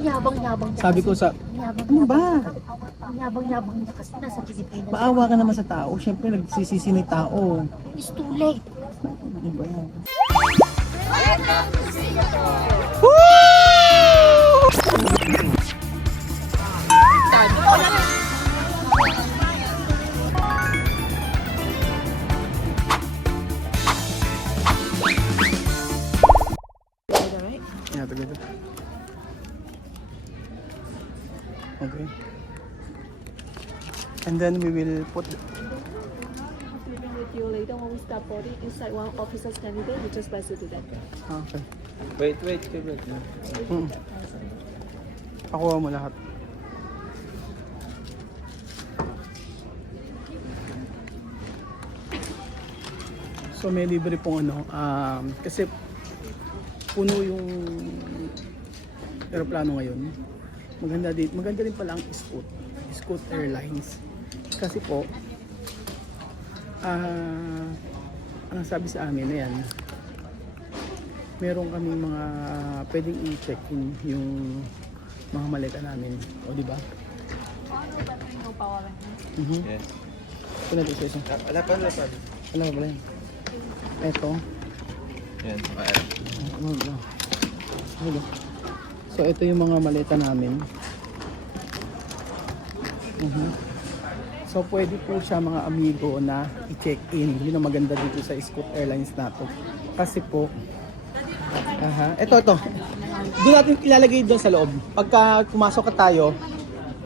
Yabang-yabang niya. Sabi ko sa... Ano ba? Yabang-yabang niya kasi nasa Pilipinas. Maawa ka naman sa tao. Siyempre nagsisisi ni tao. It's too late. Ano ba yan? Yeah, together. Okay. And then we will put... Sleeping with you later when we start boarding inside one officer's candidate, we just pass you to that. Okay. Wait. Pakuha mo lahat. So may libre pong ano, kasi puno yung aeroplano ngayon. Maganda rin pala ang Scoot Airlines. Kasi po, ang sabi sa amin na yan, meron kaming mga pwedeng i-check-in yung mga maleta namin. O di ba? Yes. Ito na dito isa. Wala pa. Wala ba yan? Ito. Yan. So ito yung mga maleta namin. So pwede po siya mga amigo na i-check-in. Yun ang maganda dito sa Scoot Airlines nato. Kasi po, ito. Doon natin ilalagay doon sa loob. Pagka pumasok ka tayo,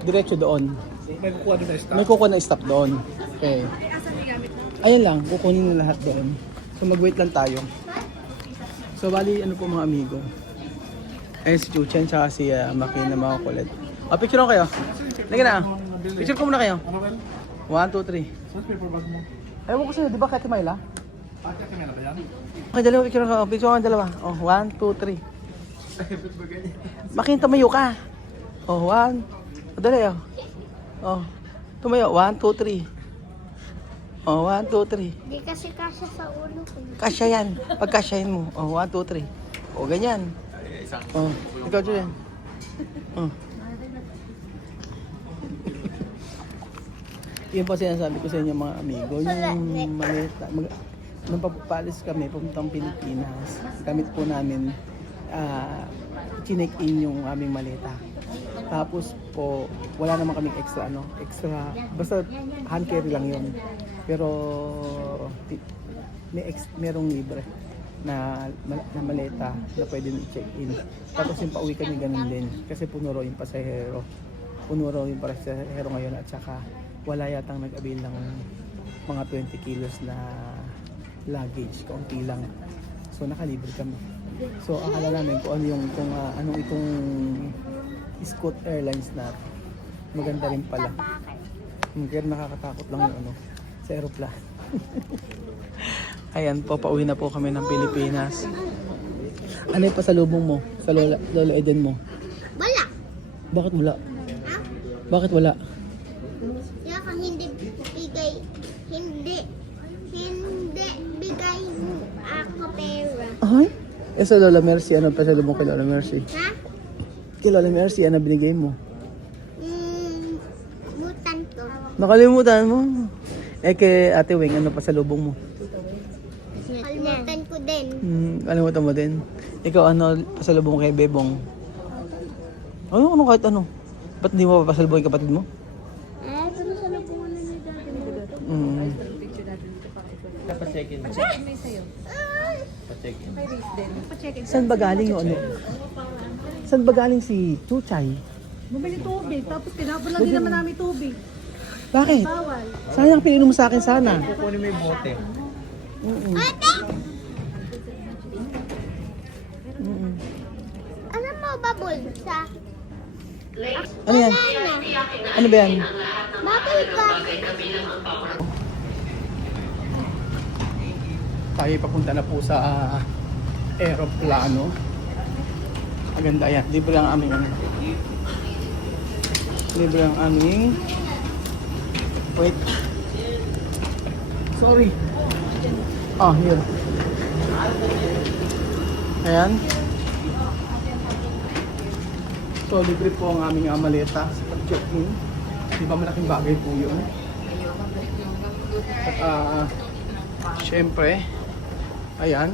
diretso doon. May kukuha na stop doon. Okay. Ayun lang, kukunin na lahat doon. So mag-wait lang tayo. So bali, ano po mga amigo. Ayun si Chuchen, tsaka si Maki na mga kulit. Picture ko kayo. Lagi na. Picture ko muna kayo. 1, 2, 3. Ewan ko sa'yo, di ba Kati Mayla? Okay, dalawa picture ko. Picture ko ang dalawa. 1, 2, 3. Maki, tumayo ka. 1. Dali tumayo. 1, 2, 3. 1, 2, 3. Hindi kasi kasya sa ulo ko. Kasya yan. Pagkasyahin mo. 1, 2, 3. Ganyan. Ikaw dyan. Yun po sinasabi ko sa inyo mga amigo. Yung maleta. Nung papalis kami, pupuntang Pilipinas, gamit po namin chinek-in yung aming maleta. Tapos po, wala naman kaming extra, basta hand carry lang yun. Pero merong libre na maleta na pwede nyo i-check-in. Tapos yung pauwi kami ganun din. Kasi puno raw yung pasahero. Ngayon at saka wala yatang nag-avail ng mga 20 kilos na luggage. Kaunti lang. So nakalibre kami. So akala namin kung anong itong Scoot Airlines na maganda rin pala. Pero nakakatakot lang yung sa aeroplano. Ayan po, pauwi na po kami ng Pilipinas. Ano yung pasalubong mo sa Lola Eden mo? Wala. Bakit wala? Bakit wala? Kaya kang hindi bigay ako pera. Ay? Sa Lola Mercy, ano pasalubong kay Lola Mercy? Ha? Kay Lola Mercy, ano binigay mo? Butan ko. Nakalimutan mo. Kay Ate Wing, ano pasalubong mo? Kalimutan ko din. Kalimutan mo din. Ikaw, ano pasalubong kay Bebong? Ano kahit ano? Ba't hindi mo papasalubong yung kapatid mo? Pero sa lubungan na ni Daddy mo. Pa-check-in. Pa-check-in. Saan ba galing yung ano? Saan ba galing si Chuchay? Bumili tubig, tapos pinabulan din naman namin tubig. Bakit? Bawal. Sayang, pininom mo sa akin sana. Kukunin mo yung bote. Ano mo babol sa? Ano yan? Ano ba yan? Babol ka. Tayo papunta na po sa aeroplano. Maganda yan. Libre ang aming wait. Sorry. Here. Ayan. So So, libre po ang aming maleta sa pag-check-in. Di ba malaking bagay po yun? At syempre, ayan.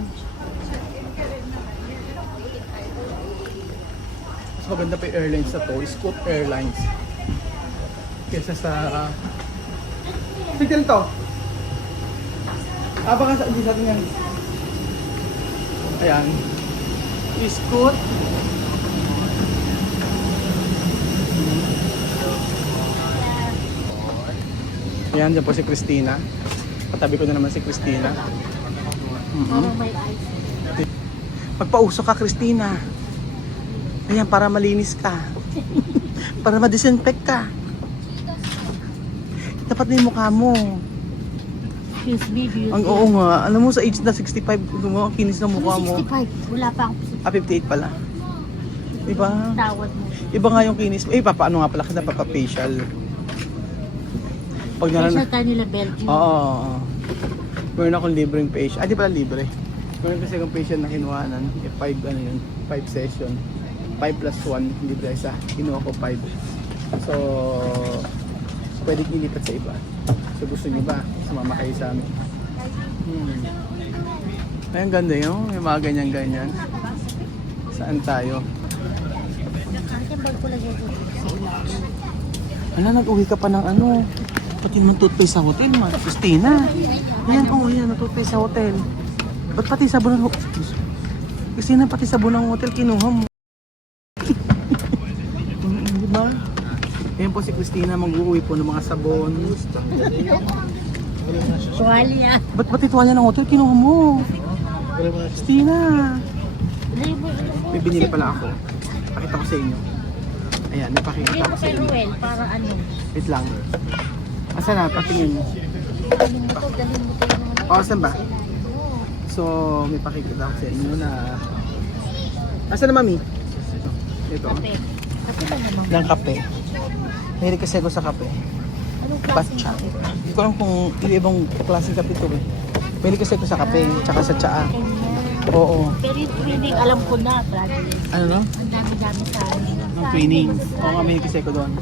Mas maganda pa yung airlines na to, Scoot Airlines. Kesa sa... Tignan to! Baka sa hindi natin yan. Ayan. Scoot. Ayan, dyan po si Christina. Katabi ko na naman si Christina. May ice. Magpauso ka, Christina. Ayan, para malinis ka. Para ma-disinfect ka. Dapat na yung mukha mo. Excuse me, beauty. Ang oo nga. Alam mo, sa age na 65, gumawa, kinis ng mukha mo. 65. Wala pa akong 58 pala. Diba? tawad mo. Iba nga yung kinis mo. Eh, papaano nga pala kita, papafacial. Pag naran... Special tayo nila Belgium. Oo. Meron akong libreng facial. Ah, di pala libre. Meron kasi akong facial na kinuhanan. 5 ano yun, 5 session. 5 plus 1, libre isa. Kinuha ko 5. So, pwede ilipat sa iba. So, gusto niyo ba? Sumama kayo sa amin. Ay, ang ganda yun. May mga ganyan-ganyan. Saan tayo? Aking bag ko lang yung sa ilalim. Ala, nag-uwi ka pa ng ano. Pati mo toothpaste sa hotel, man. Christina. Ayan, yan, toothpaste sa hotel. Ba't pati sabon ng hotel? Christina, pati sabon ng hotel, kinuha mo. Di ba? Ayan po si Christina, mag-uwi po ng mga sabon. Tuwalya. Ba't pati tuwalya ng hotel, kinuha mo? Christina. May binili pala ako. Pakita ko sa inyo. Ayan, Hindi napakita mo ko sa kay inyo. Ruel, para ano. Wait lang. Asa na? Patingin mo. Dalhin mo to yung O, saan ba? So, may pakikita ko sa inyo na... Asa na, mami? Ito. kape. Kape lang naman. Ng kape. Mahilig kasi ako sa kape. Anong klaseng Batcha. kape? Hindi ko alam kung ibang klaseng kape ito eh. Mahilig kasi ako sa kape, tsaka sa tsaa. Ganyan. Oo. Pero yung training, alam ko na, Bradley. Ano no? Ang dami-dami sa amin. Ng training. Oo, mahilig kasi ako doon.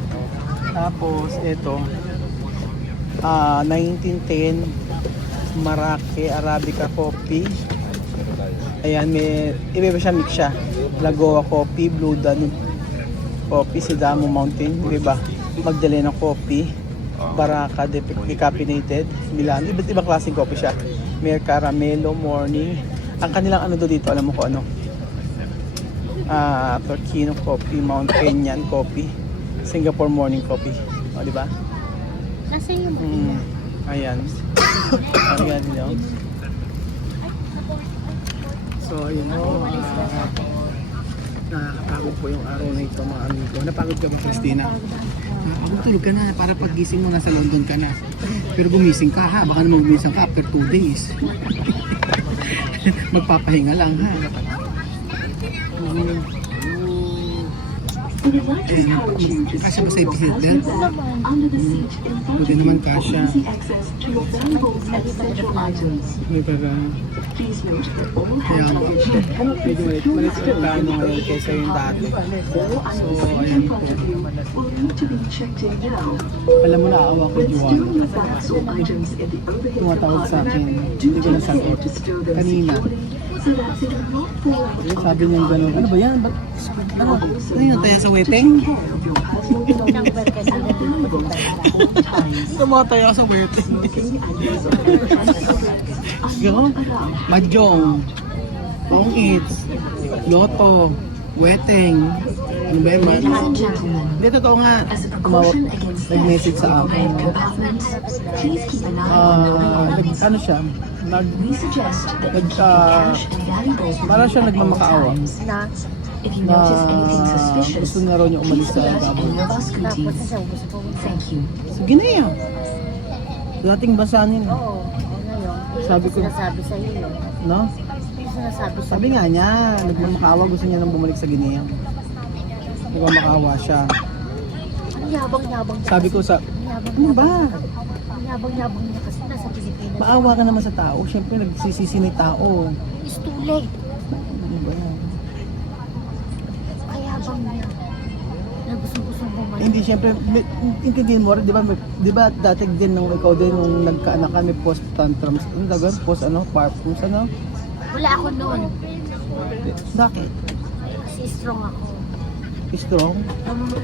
Tapos, ito. 1910 Marake Arabica Coffee. Ayan, may iba siya, mix siya. Lagoa Coffee, Blue Dan Coffee, Sidamo Mountain, iba. Magdalena Coffee, Baraka Decaffeinated, Milan. Iba't ibang klaseng coffee siya. May Caramelo Morning. Ang kanilang ano do dito, alam mo ko ano? Torquino Coffee, Mount Kenyan Coffee, Singapore Morning Coffee. O, di ba? Nasa yung Ayan. Ayan nyo. So, ayun o. Nakakapagod po yung araw na ito, mga amigo. Napagod ka ba, Christina? Tulog ka na, para paggising mo nasa London ka na. Pero gumising ka ha, baka naman gumising ka after 2 days. Magpapahinga lang ha. Kasya ba sa episode belt? Hindi naman kasya. May para... Kaya ba? Medyo malit sa plano ngayon kaysa yung dati. So, ayan po. Alam mo na, awa ko, Juan. Tumatawag sa akin. Hindi ko nasagot. Kanina. Sabi niya gano'n. Ano ba yan? Ba't? Ano? Ano yung taya sa wedding? number kasi Tumataya sa wedding. Gano'n? Mahjong. Pong Eats. Lotto. Wedding. Ano ba yun? Hindi, totoo nga. Tumawag. Nag-message sa akin. Ano siya? Parang siya nagmamakaawa na gusto na raw niya umalis sa Gabon. tapos siya gusto ko. Sige na yan. Sa dating bansa nila. Oo, ngayon. Sabi ko, Sinasabi sa iyo. no? Sinasabi sa Sabi nga niya, nagmamakaawa, gusto niya nang bumalik sa Guinea. Nagmamakaawa siya. Ang yabang-yabang niya. Sabi ko sa, ano ba? Ang yabang-yabang niya kasi nasa Pilipinas. Maawa ka naman sa tao. Siyempre, nagsisisi ni tao. It's too late. Ano ba yan? Kayabang niya. hindi, syempre, intindihin mo rin, di ba dati din nung ikaw din nung nagkaanak ka, may post tantrums, ano dagan? Post ano, parfums, ano? Wala ako noon. Bakit? Kasi strong ako. Strong?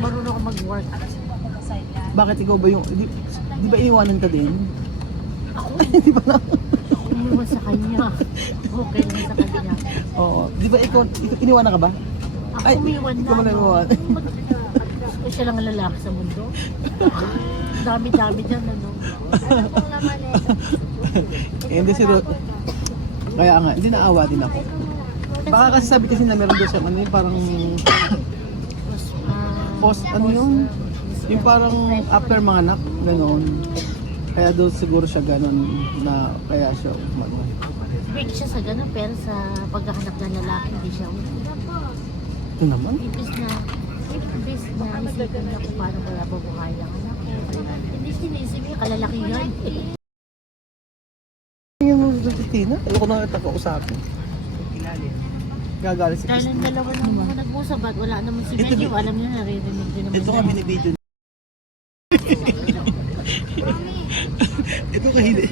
Marunong ako mag-work. Bakit ikaw ba yung, di ba iniwanan ka din? Ako? Di ba na? Umiwan sa kanya. Okay lang sa kanya. Oo. Di ba ikaw iniwanan ka ba? Ako umiwan na. Ikaw man iniwan. Ako siya lang ang lalaki sa mundo. Dami-dami dyan, ano. Hindi si Ruth. Kaya nga, hindi naawa din ako. Baka kasi sabi kasi na meron doon siya, ano yun, parang post, ano yun? Yung parang after mga anak, gano'n. Kaya doon siguro siya gano'n na kaya siya umano. Break siya sa ganun, pero sa paghahanap ng lalaki, hindi siya Ito naman. Imbis na isipin niya kung paano kaya babuhay ang anak ko. Hindi sinisip niya, kalalakihan. Yung Tina, ayoko na ito kausapin. Gagalit si Dahil ang Christine. dalawa lang mga nag-usap at wala naman si Ito, Medyo, alam niya, naririnig din naman Ito nga niya. binibidyo. Ito kahili.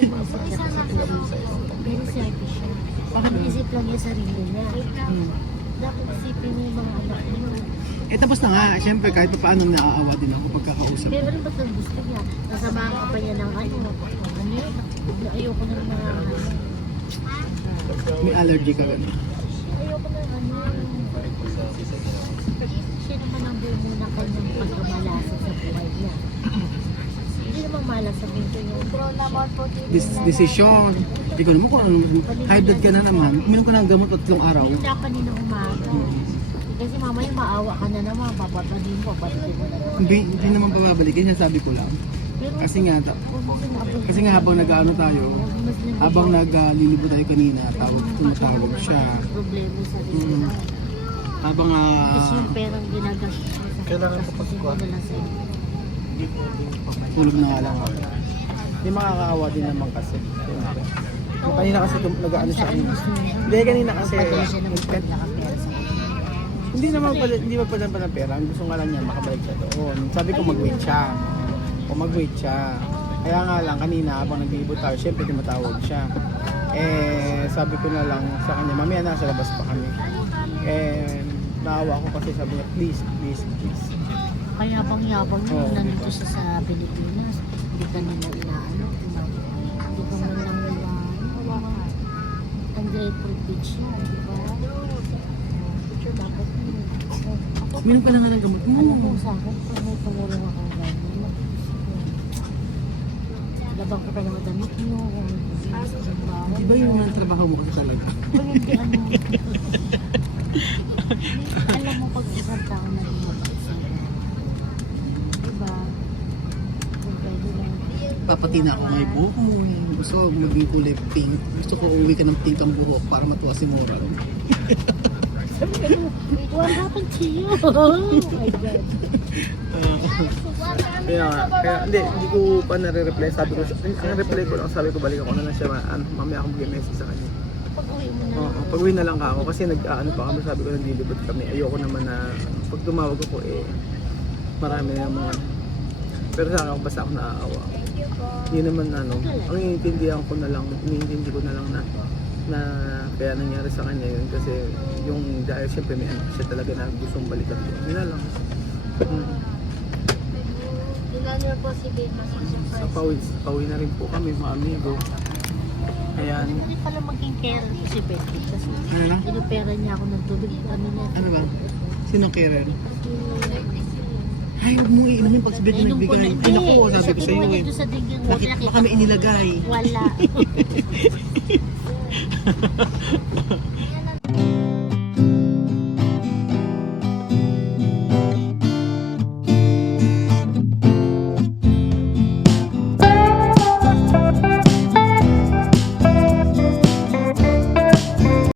Very selfish siya. Pag-isip lang niya sarili niya. Dapat isipin niya yung mga anak niya. Tapos na nga, syempre kahit pa paano naaawa din ako pagkakausap. Pero rin ba't ang gusto niya? Nasamahan ka pa niya ng ano yun? Ayoko na mga May allergy ka gano'n. ayoko na ano. Siya naman ang bumuna kanyang pagkamalasa sa buhay niya. Hindi naman malas sa bunto niya. Decision. Hindi ko naman kung ano. High blood ka na naman. Uminom ka ng gamot 3 araw. Hindi ako kanina umaga. Kasi mamaya maawa ka na naman, papatadin mo, papatadin mo na naman. Hindi naman babalikin, sabi ko lang. Pero Kasi nga habang nag-ano tayo, habang naglilibo tayo kanina, tumatawag siya. problema sa rin. Mm. Habang Kasi yung perang ginagastos mo sa Kailangan kasi mo na lang sa iyo. tulog na nga lang ako. Hindi makakaawa din naman kasi. Kanina kasi nag-ano siya kanina. Hindi, kanina kasi Pasensya na magpapakapera sa kanya. hindi pa pala ng pera. Ang gusto nga lang niya makabalik siya doon. Sabi ko mag-wait siya. O mag-wait siya. Kaya nga lang kanina habang nag-iibot tayo, syempre tumatawag siya. Sabi ko na lang sa kanya, mamaya nasa labas pa kami. Naawa ko kasi sabi niya, please. Kaya yabang Oo. nung nandito siya sa Pilipinas, hindi ka na inaano, hindi ka man lang ungrateful bitch siya, di ba? Dapat Minum ka na nga ng gamot mo. alam mo sa akin, kung may tumulong akong gano'n, labang ko pa ng damit mo, kung may sa bahay. Di ba yung mga trabaho mo kasi talaga? Kung hindi ano, alam mo pag isang tao na lumabas sa'yo, di ba? Kung pwede lang. Papatina ako may buhok mo. Gusto ko maging kulay pink. Gusto ko uwi ka ng pink ang buhok para matuwa si Moral. What happened to you? Oh my God. Kaya hindi ko pa nare-reply. Sabi ko, ang reply ko lang, sabi ko balik ako na lang siya. Mamaya akong mag-message sa kanya. Pag-uwi mo na. Oo, pag-uwi na lang ako kasi nag-ano pa kami, sabi ko naglilibot kami. Ayoko naman na pag tumawag ako marami na mga. Pero sa akin basta ako naaawa. Yun naman ang iniintindi ko na lang na kaya nangyari sa kanya yun kasi yung dahil siyempre may anak siya talaga na gustong balikan ko. Yun na lang. Sa pauwi na rin po kami mga amigo. Ayan. Hindi pala maging care si Betty kasi Ano na? inopera niya ako ng tubig. Ano niya? Ano ba? Sino carer? Ay, huwag mo iinumin pag si Betty Inom ko nagbigay. na. Ay naku, sabi ko sa iyo Kinuha niya doon sa dingding water. Baka may inilagay. Wala.